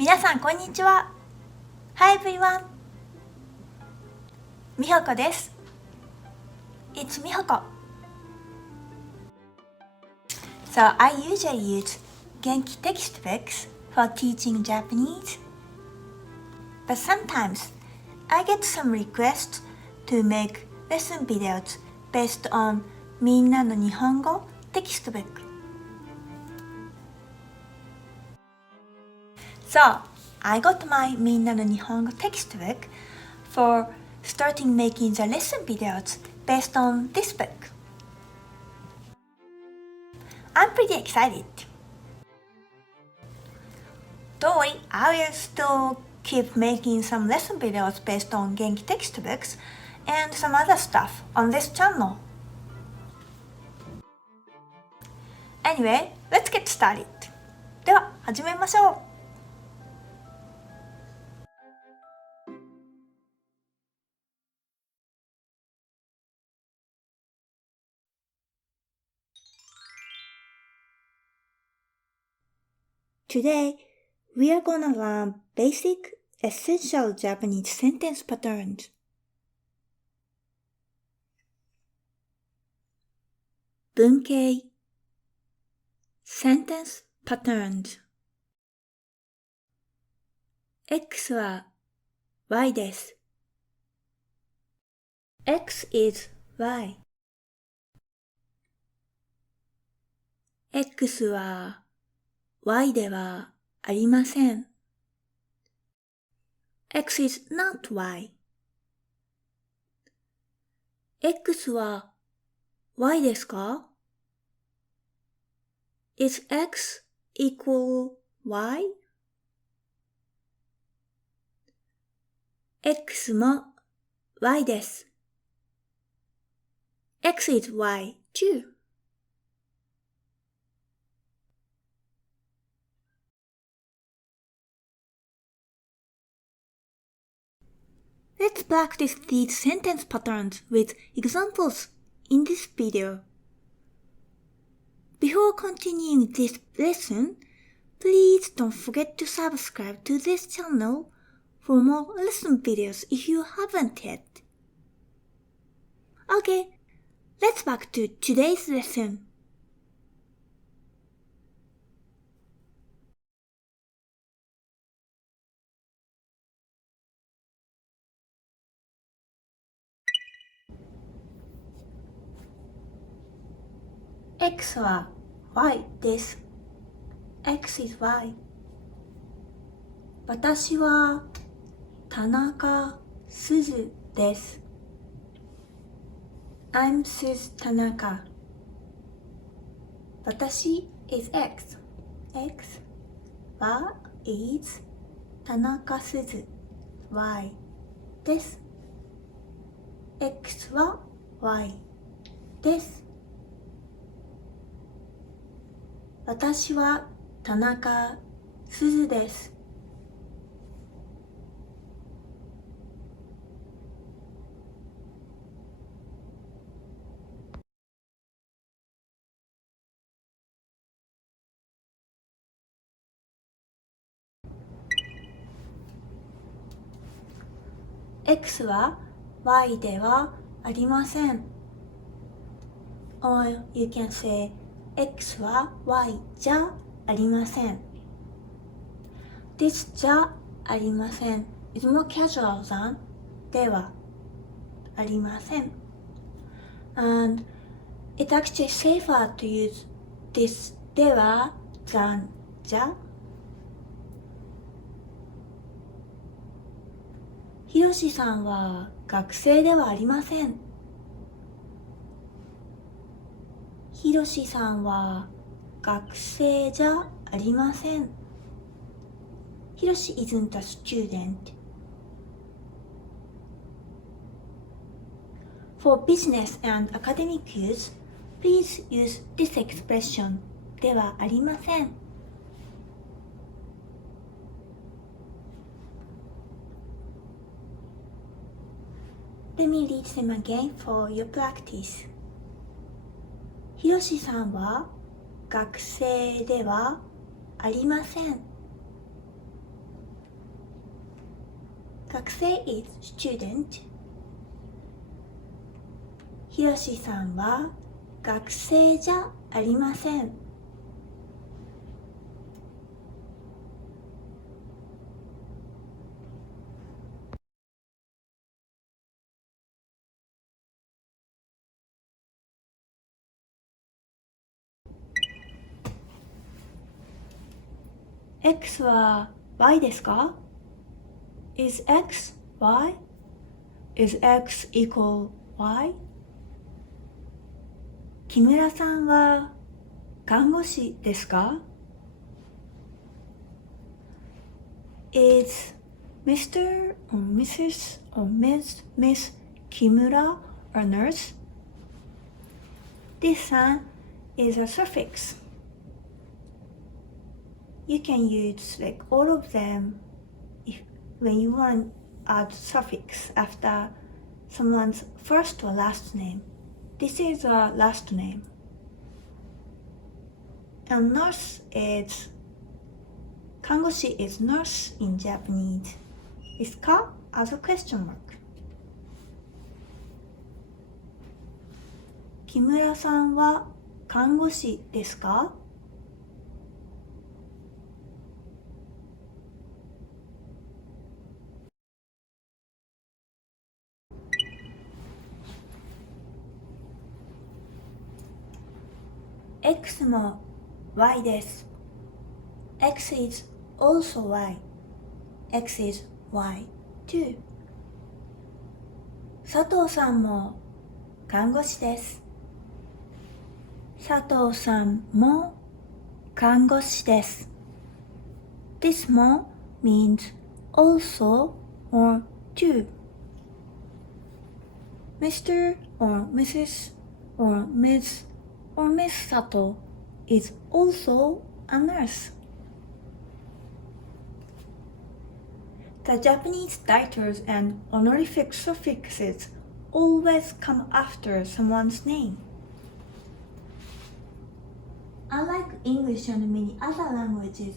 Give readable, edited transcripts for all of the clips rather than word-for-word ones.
皆さんこんにちは。Hi everyone. みほこです。It's みほこ。So I usually use 元気 textbooks for teaching Japanese. But sometimes I get some requests to make lesson videos based on みんなの日本語 textbook. So I got my みんなの日本語 textbook for starting making the lesson videos based on this book. I'm pretty excited. Don't worry, I will still keep making some lesson videos based on Genki textbooks and some other stuff on this channel. Anyway, let's get started. では始めましょう。Today, we are gonna learn basic, essential Japanese sentence patterns. 文型 Sentence patterns X は Y です。X is Y. X は Y ではありません。X is not Y. X は Y ですか？ Is X equal Y? X も Y です。X is Y too. Let's practice these sentence patterns with examples in this video. Before continuing this lesson, please don't forget to subscribe to this channel for more lesson videos if you haven't yet. Okay, let's back to today's lesson. X は Y です。X is Y. 私は田中すずです。I'm Sus Tanaka. 私 is X. X は is 田中すず Y です。X は Y です。私は田中すずです。X は Y ではありません。Or you can say X は Y じゃありません。This じゃありません is more casual than ではありません。And it's actually safer to use this では than じゃ。ひろしさんは学生ではありません。ひろしさんは学生じゃありません。ひろし isn't a student. For business and academic use, please use this expression ではありません。Let me read them again for your practice. ひろしさんは学生ではありません。学生 is student. ひろしさんは学生じゃありません。X は Y ですか？ Is X Y? Is X equal Y? 木村さんは看護師ですか？ Is Mr. or Mrs. or Miss Kimura a nurse? This san is a suffix. You can use like all of them when you want to add suffix after someone's first or last name. This is a last name. And nurse is 看護師 is nurse in Japanese. Is ka as a question mark. 木村さんは看護師ですか？X も Y です。X is also Y. X is Y too. 佐藤さんも看護師です。佐藤さんも看護師です。This も means also or too. Mr. or Mrs. or Ms. or Miss Sato is also a nurse. The Japanese titles and honorific suffixes always come after someone's name. Unlike English and many other languages,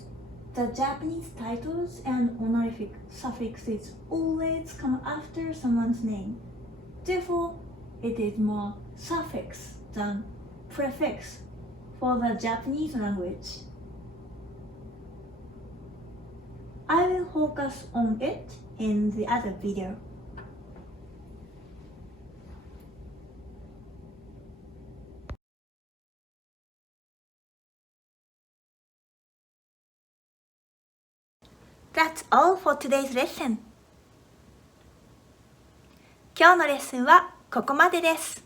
the Japanese titles and honorific suffixes always come after someone's name. Therefore, it is more suffix than prefix for the Japanese language. I will focus on it in the other video. That's all for today's lesson. 今日のレッスンはここまでです。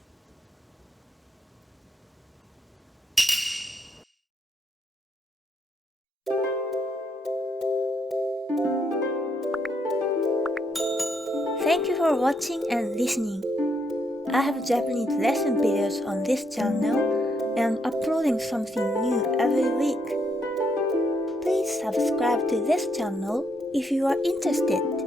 Thank you for watching and listening. I have Japanese lesson videos on this channel and uploading something new every week. Please subscribe to this channel if you are interested.